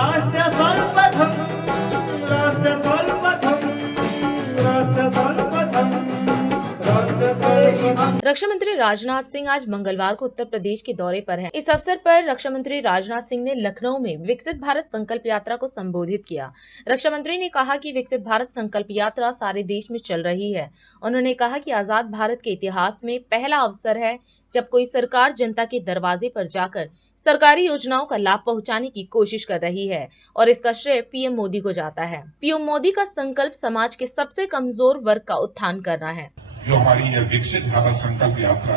राष्ट्र सर्वप्रथम राष्ट्र सर्वप्रथम राष्ट्र सर्वप्रथम राष्ट्र सर्वप्रथम। रक्षा मंत्री राजनाथ सिंह आज मंगलवार को उत्तर प्रदेश के दौरे पर हैं। इस अवसर पर रक्षा मंत्री राजनाथ सिंह ने लखनऊ में विकसित भारत संकल्प यात्रा को संबोधित किया। रक्षा मंत्री ने कहा कि विकसित भारत संकल्प यात्रा सारे देश में चल रही है। उन्होंने कहा कि आजाद भारत के इतिहास में पहला अवसर है जब कोई सरकार जनता के दरवाजे पर जाकर सरकारी योजनाओं का लाभ पहुंचाने की कोशिश कर रही है और इसका श्रेय पीएम मोदी को जाता है। पीएम मोदी का संकल्प समाज के सबसे कमजोर वर्ग का उत्थान करना है। जो हमारी यह विकसित भारत संकल्प यात्रा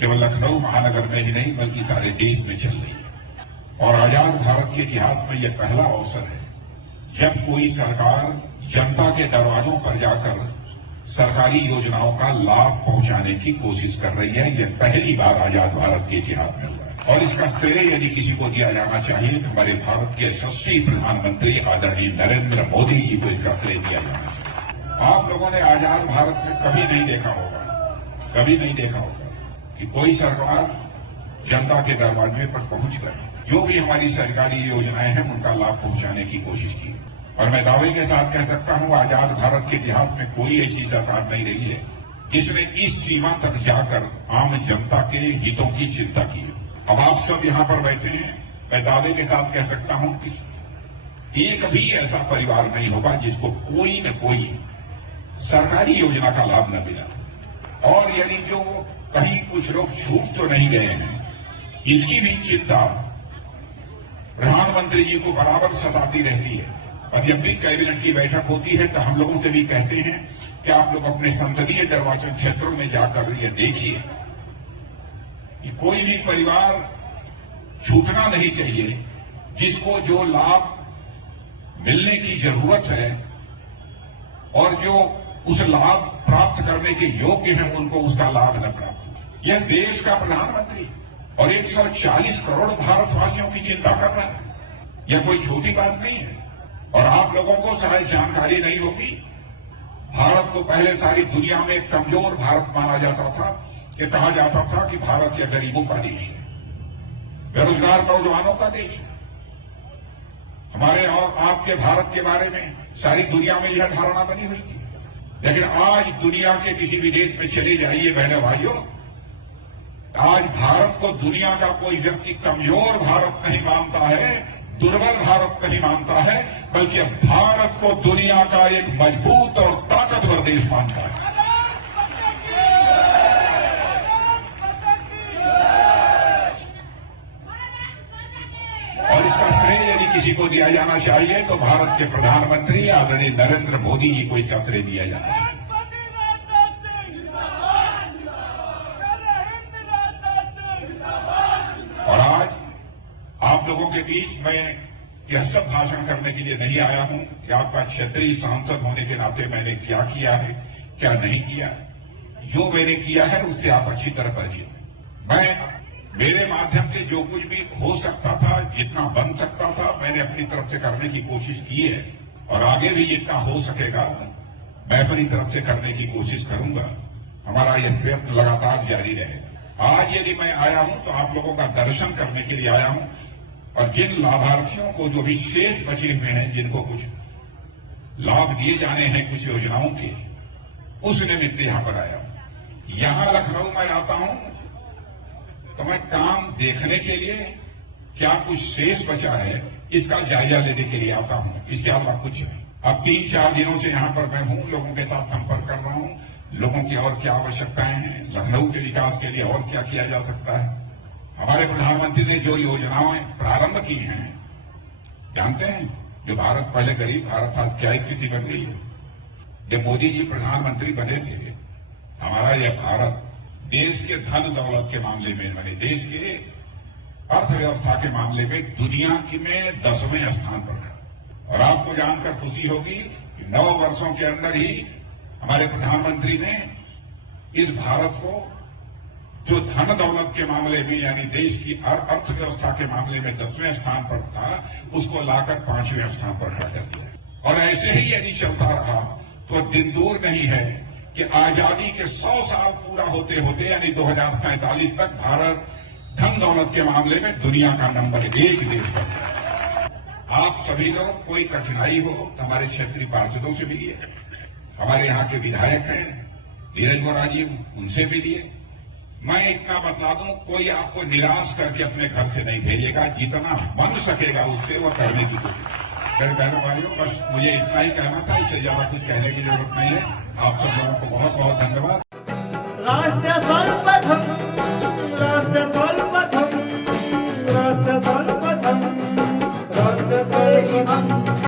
केवल लखनऊ महानगर में ही नहीं बल्कि सारे देश में चल रही है और आजाद भारत के इतिहास में यह पहला अवसर है जब कोई सरकार जनता के दरवाजों पर जाकर सरकारी योजनाओं का लाभ पहुंचाने की कोशिश कर रही है। यह पहली बार आजाद भारत के इतिहास में हुआ है और इसका श्रेय यदि किसी को दिया जाना चाहिए तो हमारे भारत के यशस्वी प्रधानमंत्री आदरणीय नरेंद्र मोदी जी को इसका श्रेय दिया जाना चाहिए। आप लोगों ने आजाद भारत में कभी नहीं देखा होगा कि कोई सरकार जनता के दरवाजे पर पहुंचकर जो भी हमारी सरकारी योजनाएं हैं उनका लाभ पहुंचाने की कोशिश की। और मैं दावे के साथ कह सकता हूं आजाद भारत के इतिहास में कोई ऐसी सरकार नहीं रही है जिसने इस सीमा तक जाकर आम जनता के हितों की चिंता की। अब आप सब यहां पर बैठे हैं, मैं दावे के साथ कह सकता हूं कि एक भी ऐसा परिवार नहीं होगा जिसको कोई न कोई सरकारी योजना का लाभ न मिला। और यदि जो कहीं कुछ लोग छूट तो नहीं गए हैं, इसकी भी चिंता प्रधानमंत्री जी को बराबर सताती रहती है। और जब भी कैबिनेट की बैठक होती है तो हम लोगों से भी कहते हैं कि आप लोग अपने संसदीय निर्वाचन क्षेत्रों में जाकर ये देखिए कि कोई भी परिवार छूटना नहीं चाहिए जिसको जो लाभ मिलने की जरूरत है और जो उस लाभ प्राप्त करने के योग्य हैं उनको उसका लाभ न प्राप्त हो। यह देश का प्रधानमंत्री और 140 करोड़ भारतवासियों की चिंता कर रहा है। यह कोई छोटी बात नहीं है। और आप लोगों को शायद जानकारी नहीं होगी, भारत को पहले सारी दुनिया में एक कमजोर भारत माना जाता था। ये कहा जाता था कि भारत यह गरीबों का देश है, बेरोजगार नौजवानों का देश है। हमारे और आपके भारत के बारे में सारी दुनिया में यह धारणा बनी हुई थी। लेकिन आज दुनिया के किसी भी देश में चले जाइए बहनों भाइयों, आज भारत को दुनिया का कोई व्यक्ति कमजोर भारत नहीं मानता है, दुर्बल भारत नहीं मानता है, बल्कि भारत को दुनिया का एक मजबूत और ताकतवर देश मानता है। और इसका श्रेय यदि किसी को दिया जाना चाहिए तो भारत के प्रधानमंत्री आदरणीय नरेंद्र मोदी जी को इसका श्रेय दिया जाना चाहिए। और आज आप लोगों के बीच मैं यह सब भाषण करने के लिए नहीं आया हूं कि आपका क्षेत्रीय सांसद होने के नाते मैंने क्या किया है, क्या नहीं किया। जो मैंने किया है उससे आप अच्छी तरह परिचित हैं। मैं मेरे माध्यम से जो कुछ भी हो सकता था, जितना बन सकता था, मैंने अपनी तरफ से करने की कोशिश की है और आगे भी जितना हो सकेगा मैं अपनी तरफ से करने की कोशिश करूंगा। हमारा यह प्रयत्न लगातार जारी रहेगा। आज यदि मैं आया हूं तो आप लोगों का दर्शन करने के लिए आया हूं और जिन लाभार्थियों को जो भी शेष बचे हुए हैं, जिनको कुछ लाभ दिए जाने हैं कुछ योजनाओं के, उस निमित्त यहां पर आया हूं। यहां लखनऊ में आता हूं तो मैं काम देखने के लिए क्या कुछ शेष बचा है इसका जायजा लेने के लिए आता हूं, इसके अलावा कुछ नहीं। अब 3-4 दिनों से यहां पर मैं हूं, लोगों के साथ संपर्क कर रहा हूं, लोगों की और क्या आवश्यकताएं हैं, लखनऊ के विकास के लिए और क्या किया जा सकता है। हमारे प्रधानमंत्री ने जो योजनाएं प्रारंभ की हैं, जानते हैं, जो भारत पहले गरीब भारत था, क्या स्थिति बन गई है। जब मोदी जी प्रधानमंत्री बने थे, हमारा यह भारत देश के धन दौलत के मामले में, माने देश के अर्थव्यवस्था के मामले में दुनिया की में 10वें स्थान पर है। और आपको जानकर खुशी होगी कि 9 वर्षों के अंदर ही हमारे प्रधानमंत्री ने इस भारत को जो धन दौलत के मामले में यानी देश की अर्थव्यवस्था के मामले में 10वें स्थान पर था, उसको लाकर 5वें स्थान पर खड़ा कर दिया। और ऐसे ही यदि चलता रहा तो दिन दूर नहीं है कि आजादी के 100 साल पूरा होते होते यानी 2047 तक भारत धन दौलत के मामले में दुनिया का नंबर 1 देश बन गया। आप सभी लोग कोई कठिनाई हो तो हमारे क्षेत्रीय पार्षदों से मिलिए, हमारे यहाँ के विधायक हैं नीरज वोरा जी, उनसे मिलिए। मैं इतना बतला दूं, कोई आपको निराश करके अपने घर से नहीं भेजेगा, जितना बन सकेगा उससे वो करने की कोशिश। मेरे बहनों भाइयों, बस मुझे इतना ही कहना था, इससे ज्यादा कुछ कहने की जरूरत नहीं है। आप सब लोगों को बहुत बहुत धन्यवाद। राष्ट्र